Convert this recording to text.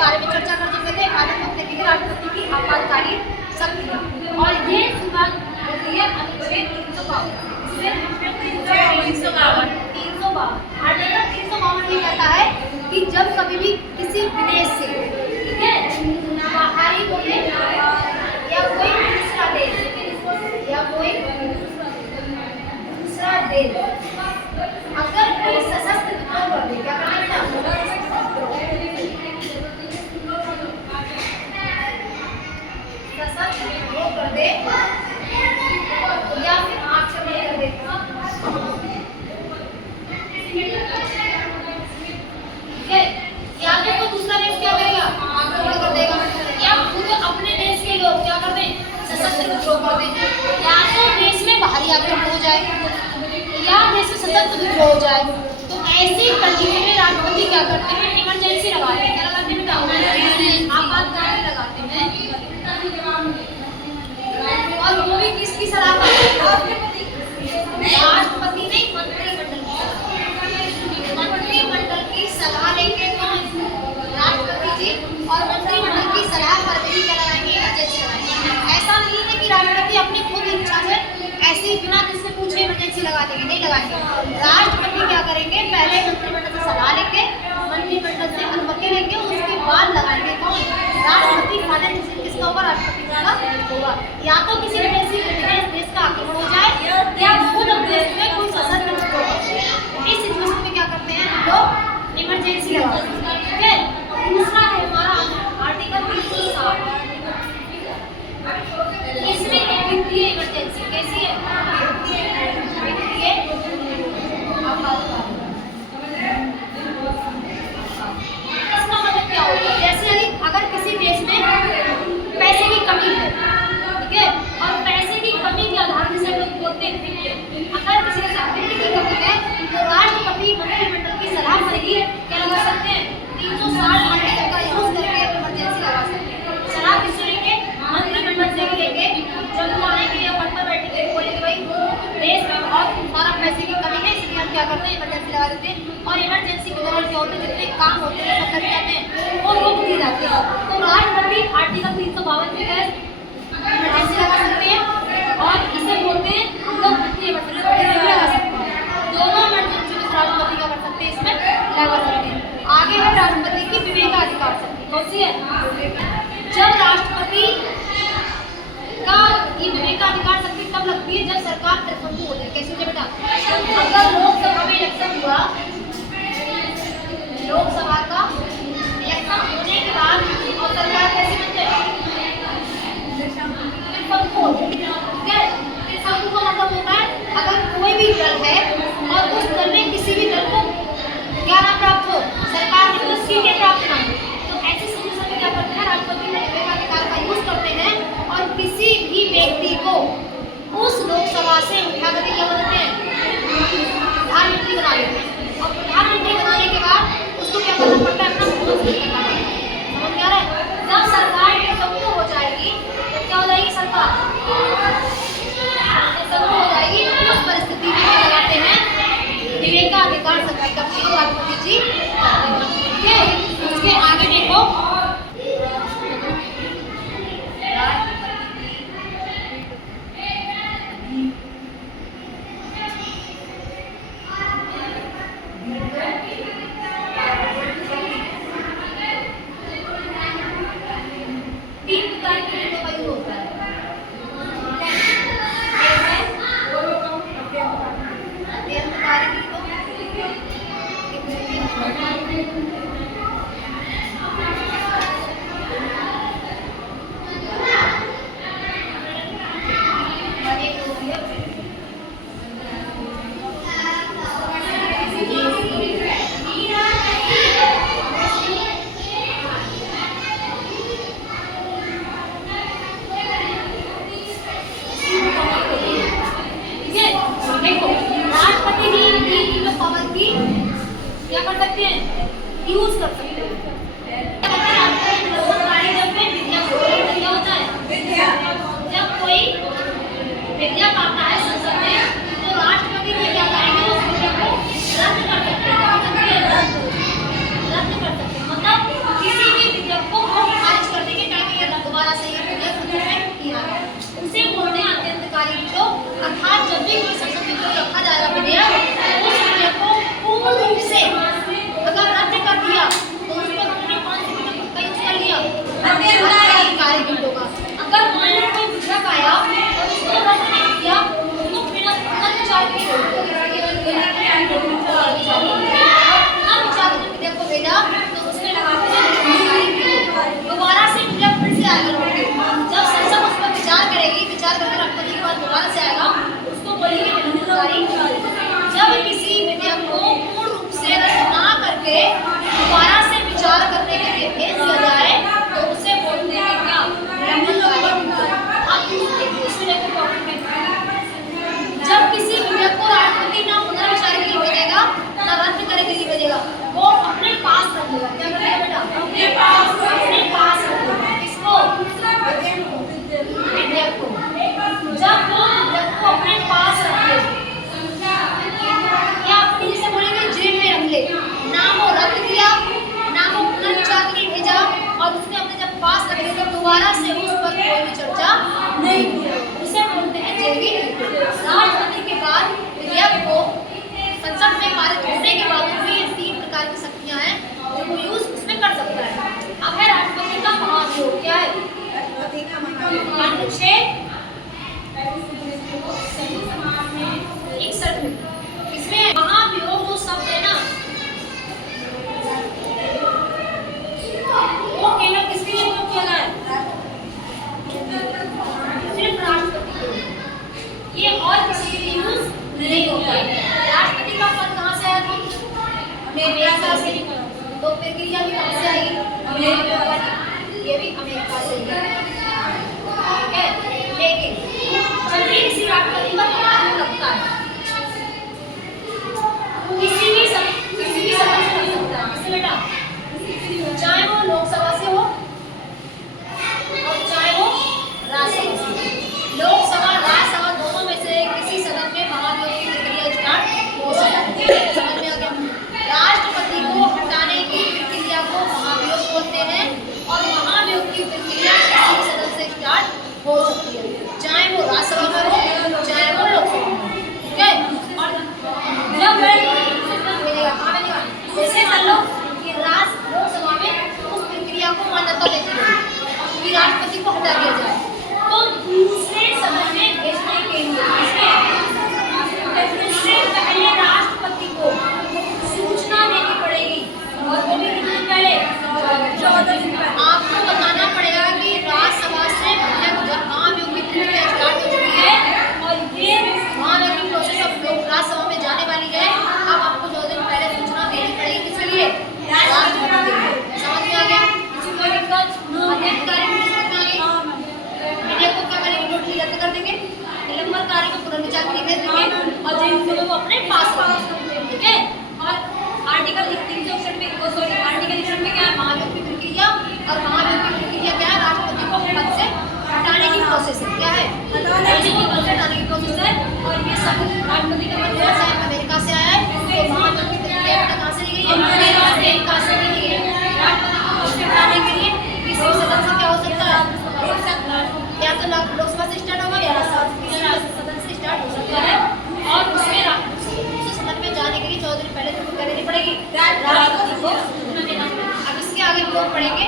बारे में चर्चा कर चुके थे। आज हम देखेंगे राष्ट्रपति की आपातकालीन शक्ति और ये शुरुआत होती है अनुच्छेद 352 आर्टिकल 352 ये कहता है कि जब कभी भी किसी विदेश से, ठीक है, बाहरी बोले या कोई दूसरा देश अगर कोई सशस्त्र विद्रोह कर दे, क्या करना है, सशस्त्र विद्रोह कर दे या फिर आक्रमण कर दे, या तो कोई दूसरा देश क्या करेगा, आक्रमण कर देगा, या खुद अपने देश के लोग क्या कर दें, सशस्त्र विद्रोह कर दें, या तो देश में बाहरी आक्रमण हो जाए या देश में सशस्त्र विद्रोह हो जाए। तो ऐसी कंडीशन में राष्ट्रपति क्या करते हैं, इमरजेंसी लगाते हैं। क्या लगाते हैं बेटा, आपातकाल लगाते हैं। और वो भी किसकी सलाह पर, राष्ट्रपति नहीं, मंत्रिमंडल की सलाह लेंगे कौन, राष्ट्रपति जी, और मंत्रिमंडल की सलाह पर भी क्या लगाएंगे, इमरजेंसी लगाएंगे। ऐसा नहीं है कि राष्ट्रपति अपनी खुद इच्छा से ऐसे ही बिना किससे पूछे इमरजेंसी लगा देंगे, नहीं लगाएंगे। राष्ट्रपति क्या करेंगे, पहले मंत्रिमंडल से सलाह लेंगे, मंत्रिमंडल से अनुमति लेंगे, उसके बाद लगाएंगे कौन, राष्ट्रपति। फाइनल डिसीजन किसका होगा, राष्ट्रपति का होगा। या तो किसी विदेश देश का आक्रमण हो जाए या खुद देश में कोई सशस्त्र विद्रोह हो। इस सिचुएशन में क्या करते हैं हम लोग, इमरजेंसी लगाते हैं। ठीक है, दूसरा है हमारा आर्टिकल 360। इसमें एक वित्तीय इमरजेंसी कैसी है, वित्तीय आपातकाल। इसका मतलब क्या होगा, जैसे अगर किसी देश में पैसे की कमी है, ठीक है, और पैसे की कमी के आधार से लोग बोलते हैं, अगर किसी के साथ वित्त की कमी है तो राष्ट्रपति मंत्रिमंडल की सलाह पर ही क्या लगा सकते हैं, 360 आर्टिकल का यूज करके इमरजेंसी लगा सकते हैं। सलाह किससे लेंगे, मंत्रिमंडल से लेंगे। जब वो आएंगे या पद पर बैठेंगे, बोलेंगे भाई देश में बहुत सारा पैसे की कमी है, इसलिए हम क्या करते हैं, इमरजेंसी लगा देते हैं। और इमरजेंसी के दौरान क्या होते हैं, जितने काम होते हैं सब लग जाते हैं, वो रोक दिए जाते हैं। तो राष्ट्रपति आर्टिकल 352 के तहत इमरजेंसी लगा सकते हैं और इसे बोलते हैं हम लोग वित्तीय इमरजेंसी लगा सकते हैं। दोनों इमरजेंसी में राष्ट्रपति क्या कर सकते हैं, इसमें लगा सकते हैं। आगे है राष्ट्रपति की विवेकाधिकार शक्ति, कौन सी है, जब राष्ट्रपति का ये विवेकाधिकार शक्ति तब लगती है जब सरकार त्रिशंकु हो जाए। कैसे बेटा, अगर लोकसभा में इलेक्शन हुआ, लोकसभा का इलेक्शन होने के बाद और सरकार कैसे बन जाए, त्रिशंकु। ठीक है, त्रिशंकु का मतलब होता है अगर कोई भी दल है और उस दल ने किसी भी दल को क्या ना प्राप्त हो, सरकार ने कुछ सीटें प्राप्त ना हो, तो ऐसी सिचुएशन में क्या करते हैं, राष्ट्रपति विवेकाधिकार का यूज करते हैं और किसी भी व्यक्ति को उस लोकसभा से उठा करके क्या बनाते हैं, प्रधानमंत्री बना लेते हैं। और प्रधानमंत्री बनाने के बाद उसको क्या करना पड़ता है, अपना भोज करना पड़ता है। समझ में आ रहा है, जब सरकार त्रिशंकु हो जाएगी तो क्या हो जाएगी, सरकार त्रिशंकु हो जाएगी। उस परिस्थिति में क्या लगाते हैं, विवेकाधिकार शक्ति का प्रयोग राष्ट्रपति जी। ठीक है, उसके आगे देखो, क्या कर सकते हैं, यूज अनुच्छेद 61 में इसमें महाभियोग जो शब्द है ना, वो केवल किसके लिए उपयोग किया गया है? सिर्फ राष्ट्रपति के लिए, ये और किसी के लिए यूज नहीं होता है। राष्ट्रपति का पद कहाँ से आया था? अमेरिका से। तो प्रक्रिया भी कहाँ से आएगी? अमेरिका। ये भी अमेरिका से ही है, ठीक है। लेकिन जब भी किसी राष्ट्रपति का पद लगता है, किसी भी सदन से लग सकता है, किससे बेटा? चाहे वो लोकसभा से हो और चाहे वो राज्यसभा से। लोकसभा राज्यसभा दोनों में से किसी सदन में महाभियोग की प्रक्रिया स्टार्ट हो सकती है। समझ में आ गया? राष्ट्रपति को हटाने की प्रक्रिया को महाभियोग बोलते हैं और महाभियोग की प्रक्रिया किसी सदन से स्टार्ट हो सकती है, चाहे वो राज्यसभा में हो चाहे वो लोकसभा में हो, ठीक है। और जब मिलेगा कहाँ मिलेगा? जैसे मान लो कि लोकसभा में उस प्रक्रिया को मान्यता देती है कि राष्ट्रपति को हटा दिया जाए, तो दूसरे सदन में भेजने के लिए उससे पहले राष्ट्रपति को सूचना देनी पड़ेगी। और वो भी कितने दिन पहले? 14 दिन पहले। आपको बताना पड़ेगा कि राज्यसभा से महाभियोग की प्रक्रिया स्टार्ट हो चुकी है और ये महाभियोग की प्रोसेस अब राज्यसभा में जाने वाली है। अब आपको 14 दिन पहले सूचना देनी पड़ेगी। किसके लिए? राष्ट्रपति के लिए। समझ में आ गया? किसी को दिक्कत? अधिकारी को समझ में आ गई? मीडिया को क्या करेंगे? नोटरी रद्द कर देंगे, निलंबन कार्य को पुनर्विचार के लिए भेज देंगे और जिनको वो अपने पास रखेंगे, ठीक है। और आर्टिकल 361 में आर्टिकल 61 में क्या है? महाभियोग की प्रक्रिया। और महाभियोग की प्रक्रिया क्या है? राष्ट्रपति को पद से हटाने की प्रोसेस है। क्या है? हटाने की प्रोसेस है। और ये सब राष्ट्रपति का पद से अमेरिका से आया है। तो महाभियोग की प्रक्रिया कहाँ से ली गई है? अमेरिका से ली गई है। राष्ट्रपति को पद से हटाने के लिए किसी सदन से क्या हो सकता है? या तो लोकसभा से स्टार्ट होगा या राज्यसभा सदन से स्टार्ट हो सकता है। और उसमें उस सदन में जाने के लिए 14 दिन पहले तुमको क्या देनी पड़ेगी? राष्ट्रपति को सूचना देना। अब इसके आगे हम लोग पढ़ेंगे